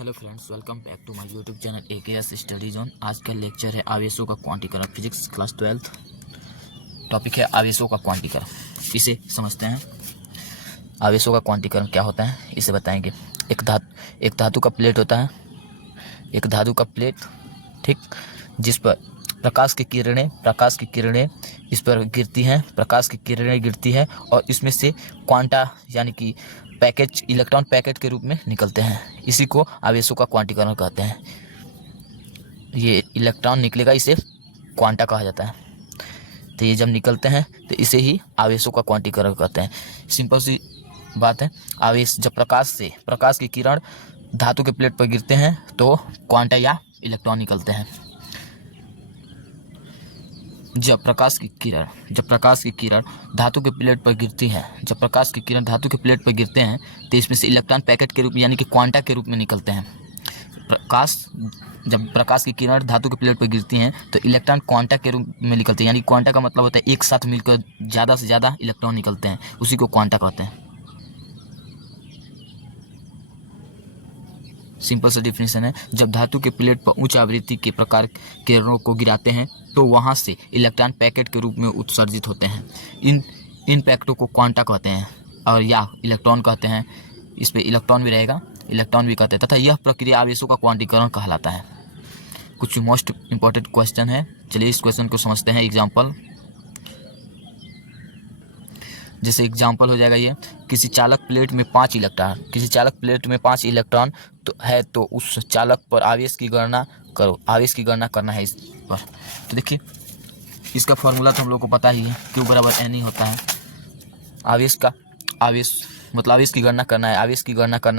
Hello friends, welcome back to my YouTube channel AKS study zone. आज का lecture है आवेशों का क्वांटीकरण, फिजिक्स क्लास 12। टॉपिक है आवेशों का क्वांटीकरण। इसे समझते हैं। आवेशों का क्वांटीकरण क्या होता है इसे बताएंगे। एक धातु का प्लेट होता है, एक धातु का प्लेट, ठीक, जिस पर प्रकाश की किरणें इस पर गिरती हैं, प्रकाश की किरणें गिरती है और इसमें से क्वांटा यानी कि पैकेज, इलेक्ट्रॉन पैकेट के रूप में निकलते हैं। इसी को आवेशों का क्वांटीकरण कहते हैं। ये इलेक्ट्रॉन निकलेगा, इसे क्वांटा कहा जाता है। तो ये जब निकलते हैं तो इसे ही आवेशों का क्वांटीकरण कहते हैं। सिंपल सी बात है। आवेश जब प्रकाश की किरण धातु के प्लेट पर गिरते हैं तो क्वांटा या इलेक्ट्रॉन निकलते हैं। जब प्रकाश की किरण धातु के प्लेट पर गिरती है, तो इसमें से इलेक्ट्रॉन पैकेट के रूप यानी कि क्वांटा के रूप में निकलते हैं। जब प्रकाश की किरण धातु के प्लेट पर गिरती हैं तो इलेक्ट्रॉन क्वांटा के रूप में निकलते हैं। यानी क्वांटा का मतलब होता है एक साथ मिलकर ज़्यादा से ज़्यादा इलेक्ट्रॉन निकलते हैं, उसी को क्वांटा कहते हैं। सिंपल सा डिफिनेशन है। जब धातु के प्लेट पर उच्च आवृत्ति के प्रकार किरणों को गिराते हैं तो वहाँ से इलेक्ट्रॉन पैकेट के रूप में उत्सर्जित होते हैं। इन पैकेटों को क्वांटा कहते हैं और या इलेक्ट्रॉन कहते हैं। इस पे इलेक्ट्रॉन भी रहेगा, इलेक्ट्रॉन भी कहते हैं, तथा यह प्रक्रिया आवेशों का क्वांटीकरण कहलाता है। कुछ मोस्ट इंपॉर्टेंट क्वेश्चन है, चलिए इस क्वेश्चन को समझते हैं। एग्जाम्पल, जैसे एग्जाम्पल हो जाएगा ये, किसी चालक प्लेट में 5 इलेक्ट्रॉन तो है, तो उस चालक पर आवेश की गणना करना है इस पर। तो देखिए, इसका फॉर्मूला तो हम लोग को पता ही है, Q बराबर N ही होता है। आवेश की गणना करना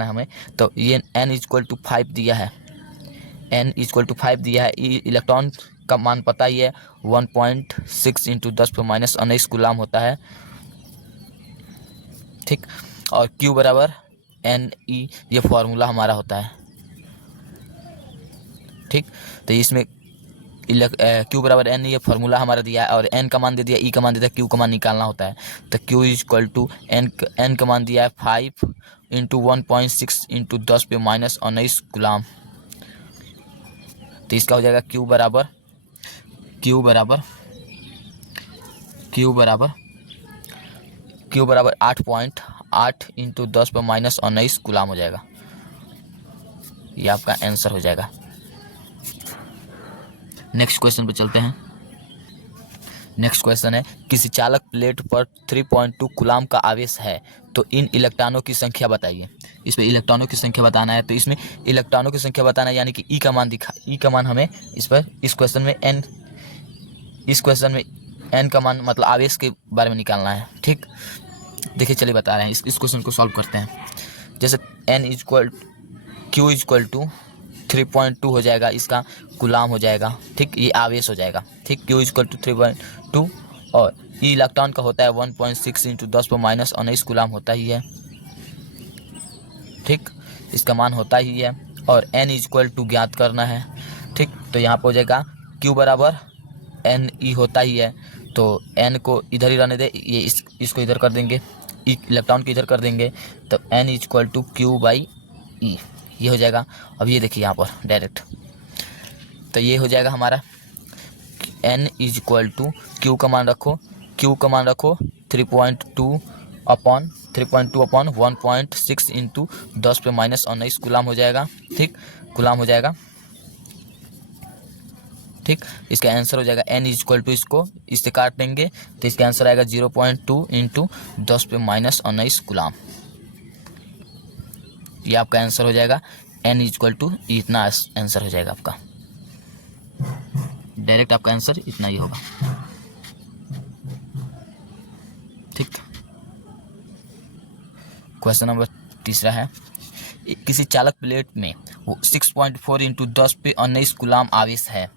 है हमें। तो ये N = 5 दिया है, इलेक्ट्रॉन का मान पता ही है, 1.6 × 10⁻⁹ कूलाम होता है, ठीक। और Q बराबर NE ये फॉर्मूला हमारा होता है, ठीक। तो इसमें Q बराबर N ये फॉर्मूला हमारा दिया है और N का मान दे दिया, E का मान दे दिया, Q का मान निकालना होता है। तो Q = N का मान दिया है 5 × 1.6 × 10⁻⁹ कूलाम। तो इसका हो जाएगा Q बराबर 8.8 × 10⁻⁹ कूलाम हो जाएगा। ये आपका आंसर हो जाएगा। नेक्स्ट क्वेश्चन पे चलते हैं। नेक्स्ट क्वेश्चन है, किसी चालक प्लेट पर 3.2 कूलाम का आवेश है, तो इन इलेक्ट्रॉनों की संख्या बताइए। इस पे इलेक्ट्रॉनों की संख्या बताना है। तो इसमें इलेक्ट्रॉनों की संख्या बताना है, यानी कि E का मान हमें इस क्वेश्चन में N का मान मतलब आवेश के बारे में निकालना है, ठीक। देखिए, चलिए बता रहे हैं, इस क्वेश्चन को सॉल्व करते हैं। जैसे Q = 3.2 हो जाएगा, इसका कूलाम हो जाएगा, ठीक। ये आवेश हो जाएगा, ठीक। Q = 3.2 और E इलेक्ट्रॉन का होता है 1.6 × 10⁻⁹ कूलाम होता ही है, ठीक। इसका मान होता ही है और N = ज्ञात करना है, ठीक। तो यहाँ पर हो जाएगा Q बराबर NE होता ही है, तो N को इधर ही रहने दे, ये इसको इधर कर देंगे, E इलेक्ट्रॉन को इधर कर देंगे, तो N = Q/E ये हो जाएगा। अब ये देखिए यहाँ पर डायरेक्ट, तो ये हो जाएगा हमारा N = Q का मान रखो 3.2 अपॉन 1.6 × 10⁻⁹ कूलाम हो जाएगा, ठीक। कूलाम हो जाएगा, ठीक। इसका आंसर हो जाएगा N = इसको इससे काट देंगे तो इसका आंसर आएगा 0.2 × 10⁻⁹ कूलाम। ये आपका आंसर हो जाएगा। N = इतना आंसर हो जाएगा आपका, डायरेक्ट आपका आंसर इतना ही होगा, ठीक। क्वेश्चन नंबर तीसरा है, किसी चालक प्लेट में 6.4 × 10⁻⁹ कूलाम आवेश है,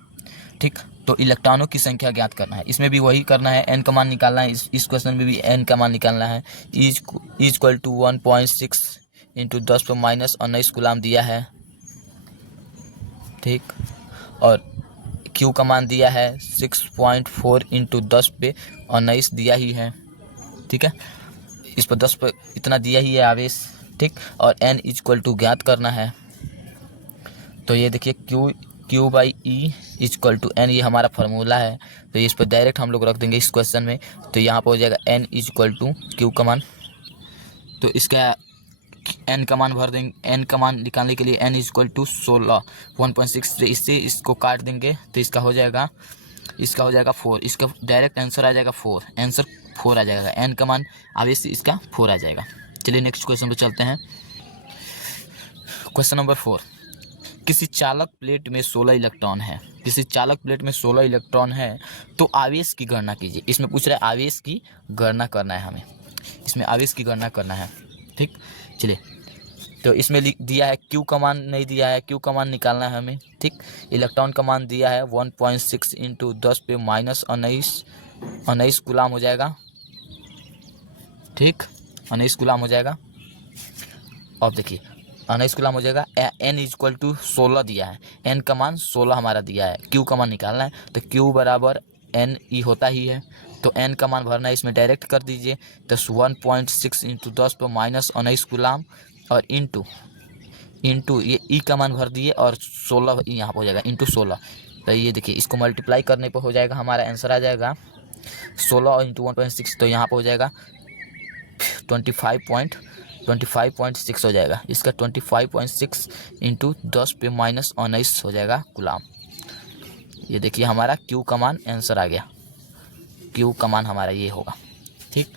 ठीक। तो इलेक्ट्रॉनों की संख्या ज्ञात करना है। इसमें भी वही करना है, N का मान निकालना है। इस क्वेश्चन में भी N का मान निकालना है। E = 1.6 × 10⁻⁹ कूलाम दिया है, ठीक। और Q का मान दिया है 6.4 × 10⁻⁹ दिया ही है, ठीक है। इस पर 10 पर इतना दिया ही है आवेश, ठीक। और N = ज्ञात करना है। तो ये देखिए Q by E equal to N, ये हमारा फार्मूला है। तो इस पर डायरेक्ट हम लोग रख देंगे इस क्वेश्चन में। तो यहाँ पर हो जाएगा एन इक्वल टू क्यू का मान, तो इसका एन का मान भर देंगे। एन का मान निकालने के लिए एन इक्वल टू 16 1.6, इससे इसको काट देंगे तो इसका हो जाएगा 4। इसका डायरेक्ट आंसर आ जाएगा 4, आंसर 4 आ जाएगा। एन का मान ऑब्वियसली इसका 4 आ जाएगा। चलिए नेक्स्ट क्वेश्चन पे चलते हैं। क्वेश्चन नंबर 4, किसी चालक प्लेट में 16 इलेक्ट्रॉन है। किसी चालक प्लेट में 16 इलेक्ट्रॉन है तो आवेश की गणना कीजिए। इसमें पूछ रहा है आवेश की गणना करना है हमें, इसमें आवेश की गणना करना है। ठीक, चलिए तो इसमें दिया है क्यू का मान नहीं दिया है, क्यू का मान निकालना है हमें। ठीक, इलेक्ट्रॉन का मान दिया है 1.6 इंटू 10 पे माइनस 19 गुलाम हो जाएगा। ठीक, 19 गुलाम हो जाएगा। अब देखिए 19 गुलाम हो जाएगा। एन इक्वल टू 16 दिया है, एन का मान 16 हमारा दिया है, क्यू का मान निकालना है। तो क्यू बराबर एन ई होता ही है, तो एन का मान भरना है, इसमें डायरेक्ट कर दीजिए। तो 1.6 इंटू 10 पे माइनस 19 गुलाम और इंटू ये ई का मान भर दिए और 16 यहाँ पर हो जाएगा इंटू 16। तो ये देखिए इसको मल्टीप्लाई करने पर हो जाएगा, हमारा आंसर आ जाएगा 16 और इंटू 1.6, तो यहाँ पर हो जाएगा 25.6 हो जाएगा। इसका 25.6 इंटू 10 पे माइनस 19 हो जाएगा गुलाम। ये देखिए हमारा क्यू का मान आंसर आ गया, क्यू का मान हमारा ये होगा। ठीक,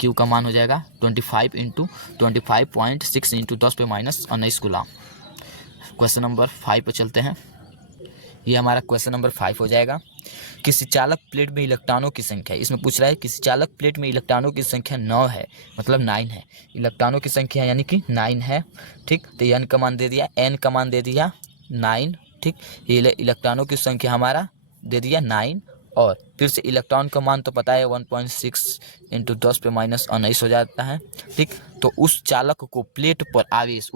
क्यू का मान हो जाएगा 25 इंटू 25.6 इंटू 10 पे माइनस 19 गुलाम। क्वेश्चन नंबर 5 पे चलते हैं। ये हमारा क्वेश्चन नंबर 5 हो जाएगा। किसी चालक प्लेट में इलेक्ट्रॉनों की संख्या, इसमें पूछ रहा है किसी चालक प्लेट में इलेक्ट्रॉनों की संख्या 9 है, मतलब 9 है। इलेक्ट्रॉनों की संख्या यानी कि 9 है। ठीक, तो एन का मान दे दिया, एन का मान दे दिया 9। ठीक, ये इलेक्ट्रॉनों की संख्या हमारा दे दिया 9, और फिर से इलेक्ट्रॉन का मान तो पता है 1.6 इंटू 10 पे माइनस 19 हो जाता है। ठीक, तो उस चालक को प्लेट पर आवेश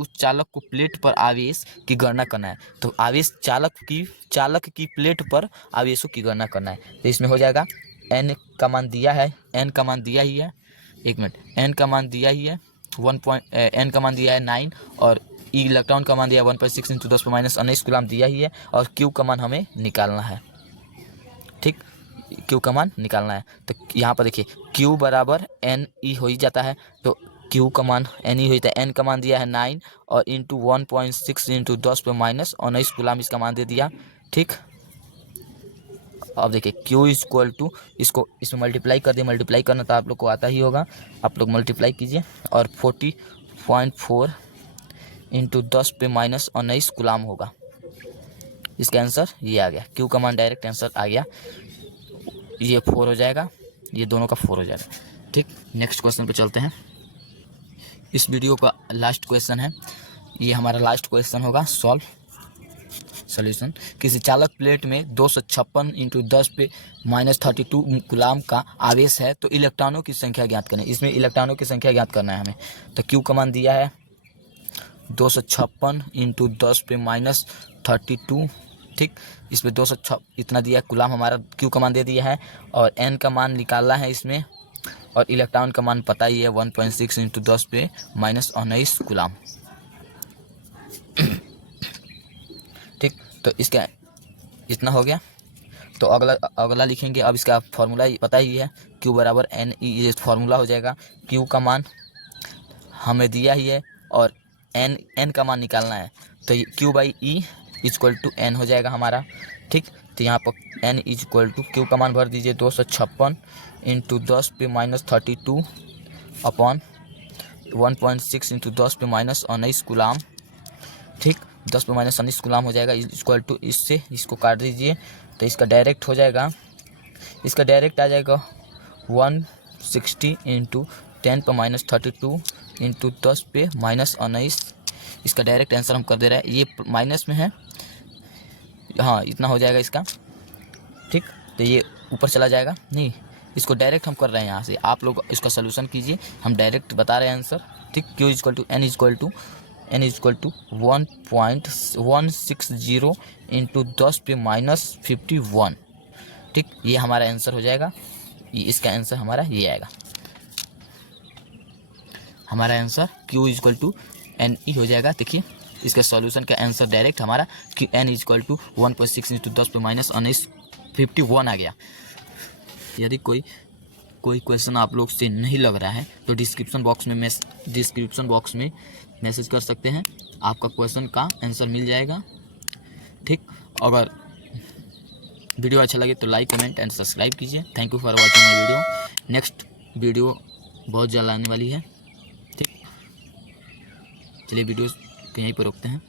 की गणना करना है। तो आवेश चालक की प्लेट पर आवेशों की गणना करना है। तो इसमें हो जाएगा एन का मान दिया है, एन का मान दिया ही है, एक मिनट, एन का मान दिया ही है एन का मान दिया है 9, और इलेक्ट्रॉन का मान दिया है 1.6 इंटू 10 पे माइनस 19 गुलाम दिया ही है, और क्यू का मान हमें निकालना है। ठीक, क्यू का मान निकालना है। तो यहाँ पर देखिए क्यू बराबर एन ई हो ही जाता है, तो क्यू का मान एन ई हो जाता है। एन का मान दिया है 9 और इंटू 1.6 इंटू 10 पे माइनस 19 गुलाम इसका मान दे दिया। ठीक, अब देखिए क्यू इक्वल टू इसमें मल्टीप्लाई कर दिए। मल्टीप्लाई करना तो आप लोग को आता ही होगा, आप लोग मल्टीप्लाई कीजिए, और 40.4 इंटू 10 पे माइनस 19 गुलाम होगा। इसका आंसर ये आ गया, क्यू का मान डायरेक्ट आंसर आ गया, ये 4 हो जाएगा, ये दोनों का 4 हो जाएगा। ठीक, नेक्स्ट क्वेश्चन पे चलते हैं। इस वीडियो का लास्ट क्वेश्चन है, ये हमारा लास्ट क्वेश्चन होगा सॉल्यूशन। किसी चालक प्लेट में 256 इंटू 10 पे माइनस 32 गुलाम का आवेश है, तो इलेक्ट्रॉनों की संख्या ज्ञात करें। इसमें इलेक्ट्रॉनों की संख्या ज्ञात करना है हमें। तो क्यू का मान दिया है 256 इंटू 10 पे माइनस 32। ठीक, इसमें 206 इतना दिया है गुलाम, हमारा क्यू का मान दे दिया है, और एन का मान निकालना है इसमें, और इलेक्ट्रॉन का मान पता ही है 1.6 इंटू 10 पे माइनस 19 गुलाम। ठीक, तो इसका इतना हो गया। तो अगला लिखेंगे। अब इसका फार्मूला पता ही है, क्यू बराबर एन ई, ये फार्मूला हो जाएगा। क्यू का मान हमें दिया ही है, और एन का मान निकालना है, तो Q by E equal to N हो जाएगा हमारा। ठीक, तो यहाँ पर एन इक्वल टू क्यू का मान भर दीजिए 256 इंटू 10 पे माइनस 32 अपॉन 1.6 इंटू 10 पे माइनस 19 गुलाम। ठीक, 10 पे माइनस 19 गुलाम हो जाएगा, इक्वल टू इससे इसको काट दीजिए, तो इसका डायरेक्ट हो जाएगा, इसका डायरेक्ट आ जाएगा 160 इंटू 10 पे माइनस 32 इंटू 10 पे माइनस 19। इसका डायरेक्ट आंसर हम कर दे रहे हैं, ये माइनस में है, हाँ इतना हो जाएगा इसका। ठीक, तो ये ऊपर चला जाएगा, नहीं इसको डायरेक्ट हम कर रहे हैं यहाँ से, आप लोग इसका सोल्यूशन कीजिए, हम डायरेक्ट बता रहे हैं आंसर। ठीक, Q equal to N equal to 1.160 into 10 पे माइनस 51। ठीक, ये हमारा आंसर हो जाएगा, ये इसका आंसर हमारा ये आएगा। हमारा answer Q equal to N E हो जाएगा। देखिए इसका सॉल्यूशन का आंसर डायरेक्ट हमारा कि n इक्वल टू 1.6 इंटू 10 पे माइनस 51 आ गया। यदि कोई क्वेश्चन आप लोग से नहीं लग रहा है तो डिस्क्रिप्शन बॉक्स में मैसेज कर सकते हैं, आपका क्वेश्चन का आंसर मिल जाएगा। ठीक, अगर वीडियो अच्छा लगे तो लाइक कमेंट एंड सब्सक्राइब कीजिए। Thank you for watching my video. Next video बहुत जल्द आने वाली है। ठीक, चलिए वीडियो यहीं पर रोकते हैं।